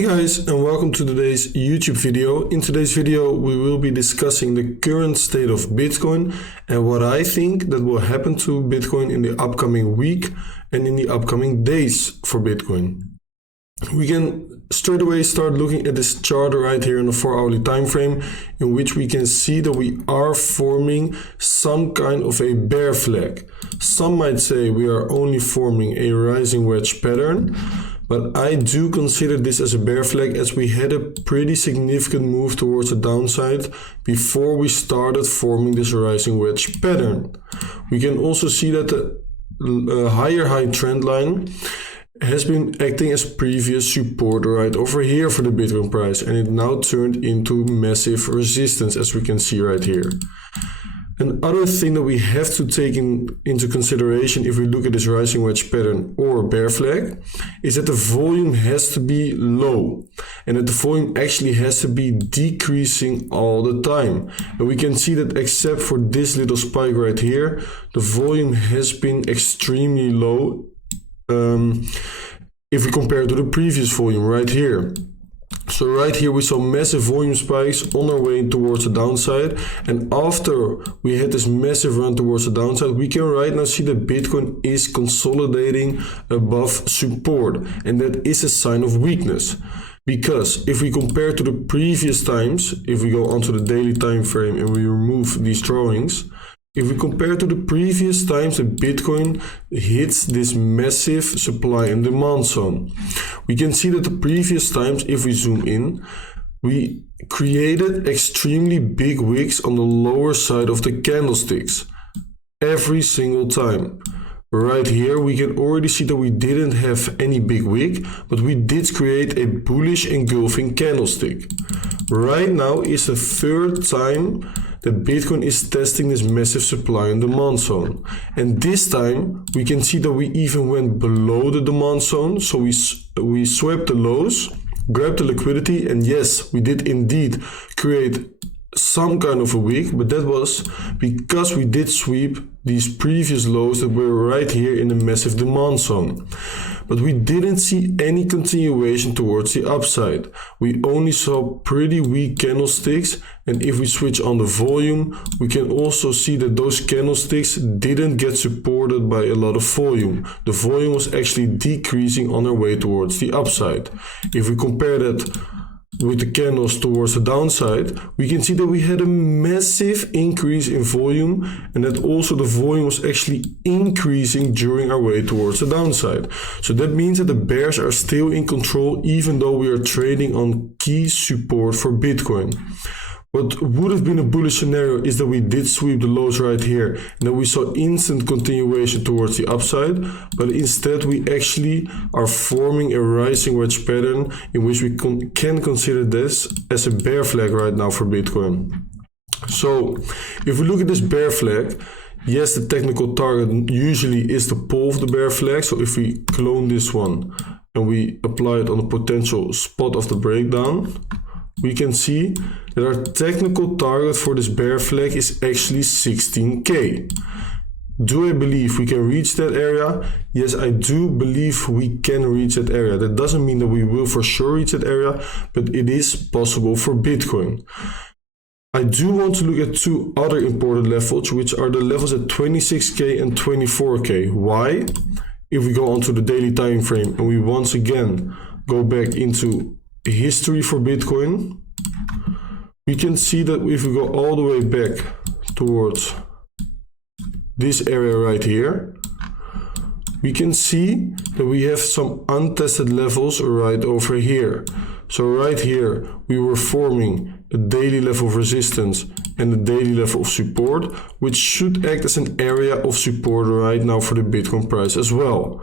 Hey guys, and welcome to today's YouTube video. In today's video we will be discussing the current state of Bitcoin and what I think that will happen to Bitcoin in the upcoming week and in the upcoming days for Bitcoin. We can straight away start looking at this chart right here in the 4-hourly time frame, in which we can see that we are forming some kind of a bear flag. Some might say we are only forming a rising wedge pattern, but I do consider this as a bear flag, as we had a pretty significant move towards the downside before we started forming this rising wedge pattern. We can also see that the higher high trend line has been acting as previous support right over here for the Bitcoin price, and it now turned into massive resistance, as we can see right here. Another thing that we have to take into consideration if we look at this rising wedge pattern or bear flag is that the volume has to be low and that the volume actually has to be decreasing all the time. And we can see that except for this little spike right here, the volume has been extremely low if we compare to the previous volume right here. So right here we saw massive volume spikes on our way towards the downside, and after we had this massive run towards the downside, we can right now see that Bitcoin is consolidating above support, and that is a sign of weakness. Because if we compare to the previous times, if we go onto the daily time frame and we remove these drawings, if we compare to the previous times that Bitcoin hits this massive supply and demand zone, we can see that the previous times, if we zoom in, we created extremely big wicks on the lower side of the candlesticks every single time. Right here we can already see that we didn't have any big wick, but we did create a bullish engulfing candlestick. Right now is the third time that Bitcoin is testing this massive supply and demand zone. And this time we can see that we even went below the demand zone. So we swept the lows, grabbed the liquidity, and yes, we did indeed create some kind of a wick, but that was because we did sweep these previous lows that were right here in the massive demand zone. But we didn't see any continuation towards the upside. We only saw pretty weak candlesticks, and if we switch on the volume, we can also see that those candlesticks didn't get supported by a lot of volume. The volume was actually decreasing on our way towards the upside. If we compare that with the candles towards the downside, we can see that we had a massive increase in volume, and that also the volume was actually increasing during our way towards the downside. So that means that the bears are still in control, even though we are trading on key support for Bitcoin. What would have been a bullish scenario is that we did sweep the lows right here and that we saw instant continuation towards the upside, but instead we actually are forming a rising wedge pattern in which we can consider this as a bear flag right now for Bitcoin. So if we look at this bear flag, yes, the technical target usually is the pole of the bear flag. So if we clone this one and we apply it on the potential spot of the breakdown, we can see that our technical target for this bear flag is actually 16K. Do I believe we can reach that area? Yes, I do believe we can reach that area. That doesn't mean that we will for sure reach that area, but it is possible for Bitcoin. I do want to look at two other important levels, which are the levels at 26K and 24K. Why? If we go onto the daily time frame and we once again go back into history for Bitcoin, we can see that if we go all the way back towards this area right here, we can see that we have some untested levels right over here. So right here we were forming a daily level of resistance and a daily level of support, which should act as an area of support right now for the Bitcoin price as well.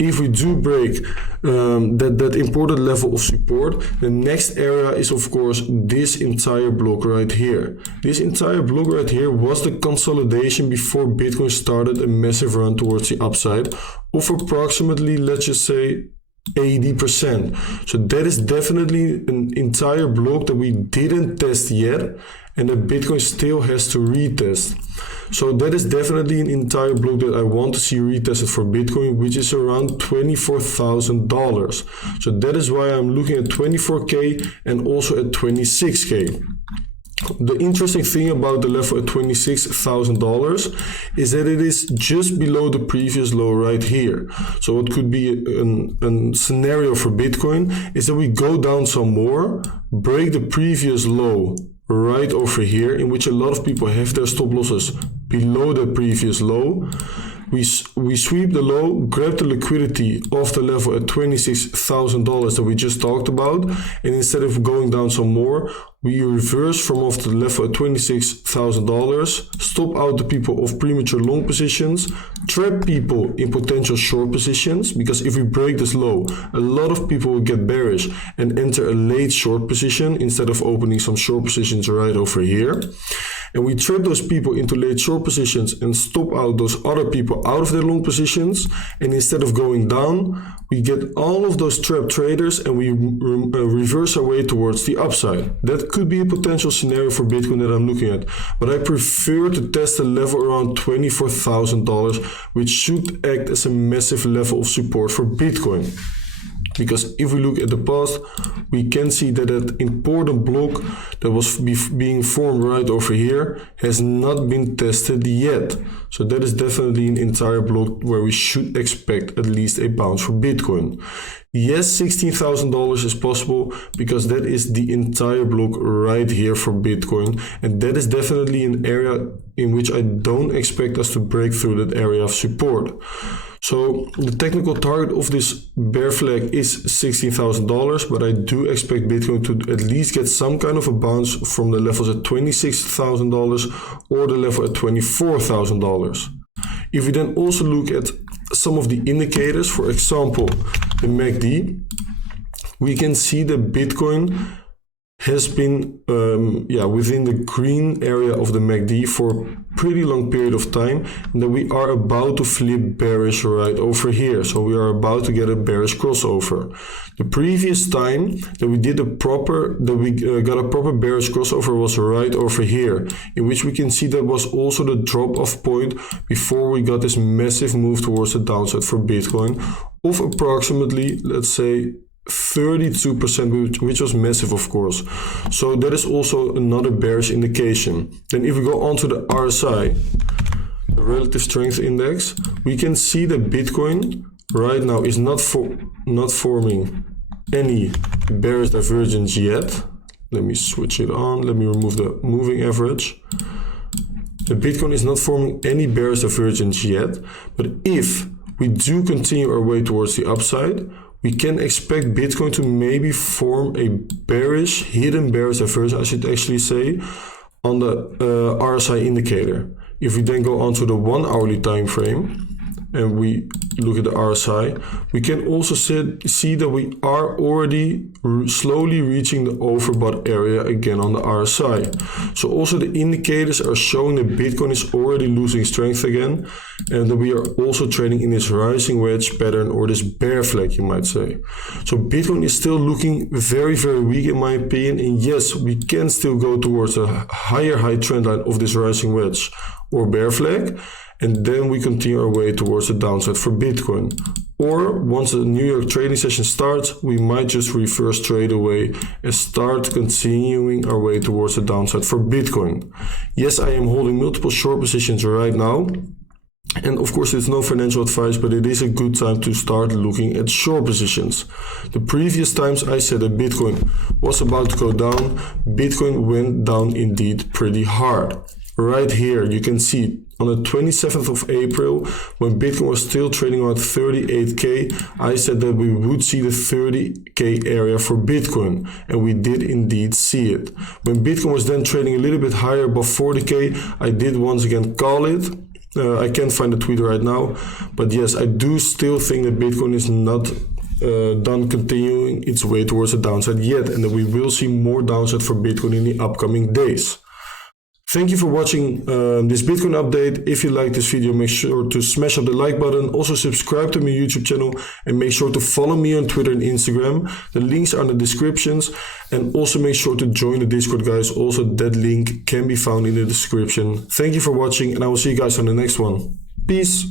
If we do break that important level of support, the next area is of course this entire block right here. This entire block right here was the consolidation before Bitcoin started a massive run towards the upside of approximately, let's just say, 80%. So that is definitely an entire block that we didn't test yet, and that Bitcoin still has to retest. So that is definitely an entire block that I want to see retested for Bitcoin, which is around $24,000. So that is why I'm looking at 24K and also at 26K. The interesting thing about the level at $26,000 is that it is just below the previous low right here. So what could be a scenario for Bitcoin is that we go down some more, break the previous low right over here, in which a lot of people have their stop losses below the previous low. We sweep the low, grab the liquidity of the level at $26,000 that we just talked about, and instead of going down some more, we reverse from off the level at $26,000, stop out the people of premature long positions, trap people in potential short positions, because if we break this low, a lot of people will get bearish and enter a late short position instead of opening some short positions right over here. And we trap those people into late short positions and stop out those other people out of their long positions. And instead of going down, we get all of those trapped traders and we reverse our way towards the upside. That could be a potential scenario for Bitcoin that I'm looking at. But I prefer to test a level around $24,000, which should act as a massive level of support for Bitcoin. Because if we look at the past, we can see that that important block that was being formed right over here has not been tested yet. So that is definitely an entire block where we should expect at least a bounce for Bitcoin. Yes, $16,000 is possible because that is the entire block right here for Bitcoin. And that is definitely an area in which I don't expect us to break through that area of support. So the technical target of this bear flag is $16,000, but I do expect Bitcoin to at least get some kind of a bounce from the levels at $26,000 or the level at $24,000. If we then also look at some of the indicators, for example, the MACD, we can see that Bitcoin has been within the green area of the MACD for a pretty long period of time, and that we are about to flip bearish right over here. So we are about to get a bearish crossover. The previous time that we got a proper bearish crossover was right over here, in which we can see that was also the drop off point before we got this massive move towards the downside for Bitcoin of approximately, let's say, 32%, which was massive, of course. So that is also another bearish indication. Then if we go on to the RSI, the relative strength index, we can see that Bitcoin right now is not forming any bearish divergence yet. Let me switch it on. Let me remove the moving average. The Bitcoin is not forming any bearish divergence yet, but if we do continue our way towards the upside, we can expect Bitcoin to maybe form a bearish, hidden bearish divergence, I should actually say, on the RSI indicator. If we then go on to the 1 hourly time frame and we look at the RSI, we can also see that we are already slowly reaching the overbought area again on the RSI. So also the indicators are showing that Bitcoin is already losing strength again, and that we are also trading in this rising wedge pattern, or this bear flag, you might say. So Bitcoin is still looking very, very weak in my opinion, and yes, we can still go towards a high trend line of this rising wedge or bear flag, and then we continue our way towards the downside for Bitcoin. Or once the New York trading session starts, we might just reverse trade away and start continuing our way towards the downside for Bitcoin. Yes, I am holding multiple short positions right now. And of course, it's no financial advice, but it is a good time to start looking at short positions. The previous times I said that Bitcoin was about to go down, Bitcoin went down indeed pretty hard. Right here, you can see on the 27th of April, when Bitcoin was still trading around 38K, I said that we would see the 30K area for Bitcoin, and we did indeed see it. When Bitcoin was then trading a little bit higher above 40K, I did once again call it. I can't find the tweet right now, but yes, I do still think that Bitcoin is not done continuing its way towards the downside yet, and that we will see more downside for Bitcoin in the upcoming days. Thank you for watching this Bitcoin update. If you like this video, make sure to smash up the like button. Also subscribe to my YouTube channel and make sure to follow me on Twitter and Instagram. The links are in the descriptions. And also make sure to join the Discord, guys. Also, that link can be found in the description. Thank you for watching, and I will see you guys on the next one. Peace.